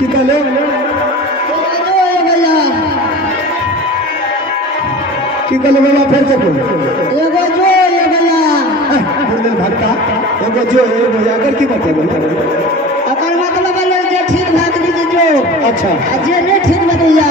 की कहले की कहले बाबा फिर से बोल एगो जो ये भैया बुरदल भक्ता एगो जो एगो अगर की बात है अकर मतलब जे ठीक भाग दी जो अच्छा जे नहीं ठीक बतैया